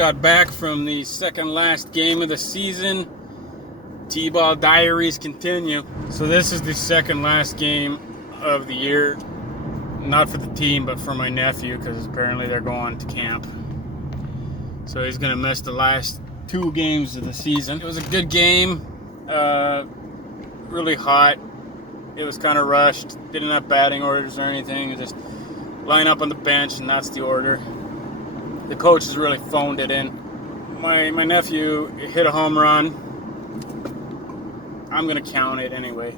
got back from the second last game of the season. T-ball diaries continue. So this is the second last game of the year. Not for the team, but for my nephew, because apparently they're going to camp. So he's going to miss the last 2 games of the season. It was a good game. Really hot. It was kind of rushed. Didn't have batting orders or anything. Just line up on the bench, and that's the order. The coaches really phoned it in. My nephew hit a home run. I'm going to count it anyway.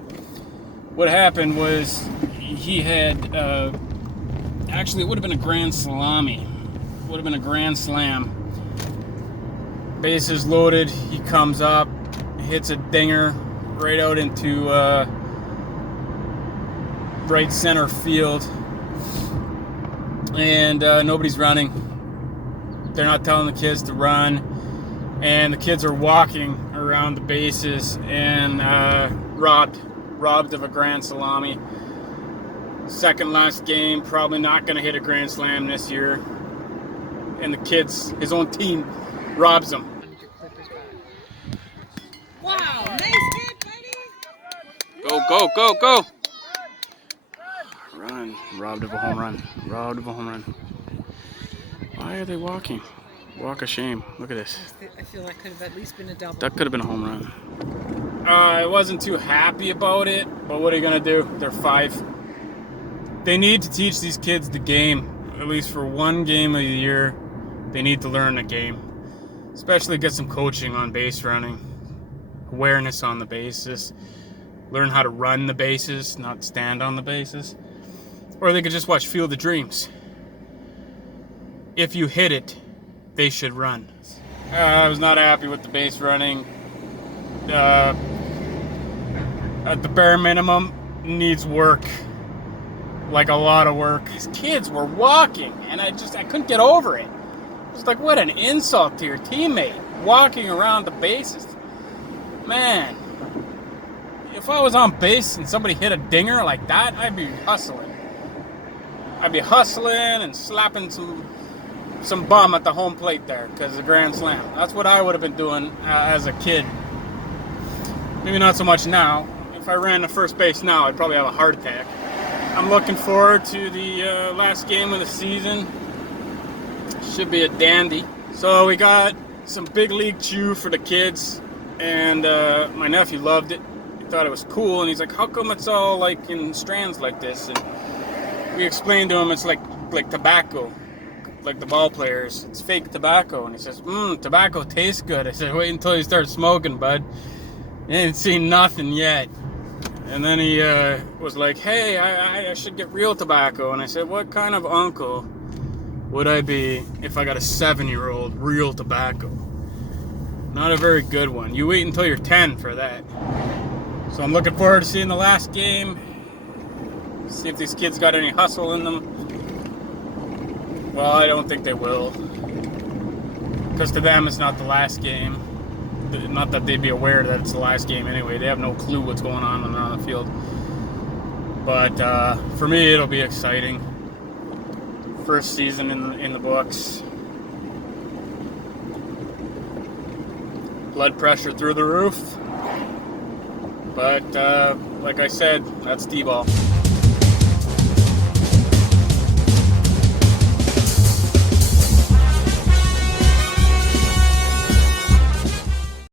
What happened was he had, actually it would have been a grand salami. Would have been a grand slam. Bases loaded, he comes up, hits a dinger right out into right center field. And nobody's running. They're not telling the kids to run. And the kids are walking around the bases and robbed of a grand salami. Second last game, probably not going to hit a grand slam this year. And the kids, his own team, robs him. Wow, nice hit, buddy! Go. Run. Robbed of a home run. Why are they walking? Walk of shame. Look at this. I feel that could have at least been a double. That could have been a home run. I wasn't too happy about it, but what are you going to do? They're 5. They need to teach these kids the game. At least for one game of the year, they need to learn the game. Especially get some coaching on base running. Awareness on the bases. Learn how to run the bases, not stand on the bases. Or they could just watch Field of Dreams. If you hit it, they should run. I was not happy with the base running. At the bare minimum, needs work. Like a lot of work. These kids were walking, and I couldn't get over it. It was like, what an insult to your teammate, walking around the bases. Man, if I was on base and somebody hit a dinger like that, I'd be hustling. I'd be hustling and slapping some bum at the home plate there because of the grand slam. That's what I would have been doing as a kid. Maybe not so much now. If I ran to first base now, I'd probably have a heart attack. I'm looking forward to the last game of the season. Should be a dandy. So we got some big league chew for the kids, and my nephew loved it. He thought it was cool, and he's like, how come it's all like in strands like this? And we explained to him it's like tobacco. Like the ball players, it's fake tobacco. And he says, tobacco tastes good. I said, wait until you start smoking, bud. You ain't seen nothing yet. And then he was like, hey, I should get real tobacco. And I said, what kind of uncle would I be if I got a 7-year-old real tobacco? Not a very good one. You wait until you're 10 for that. So I'm looking forward to seeing the last game. See if these kids got any hustle in them. Well, I don't think they will. Because to them, it's not the last game. Not that they'd be aware that it's the last game anyway. They have no clue what's going on the field. But for me, it'll be exciting. First season in the books. Blood pressure through the roof. But like I said, that's T-ball.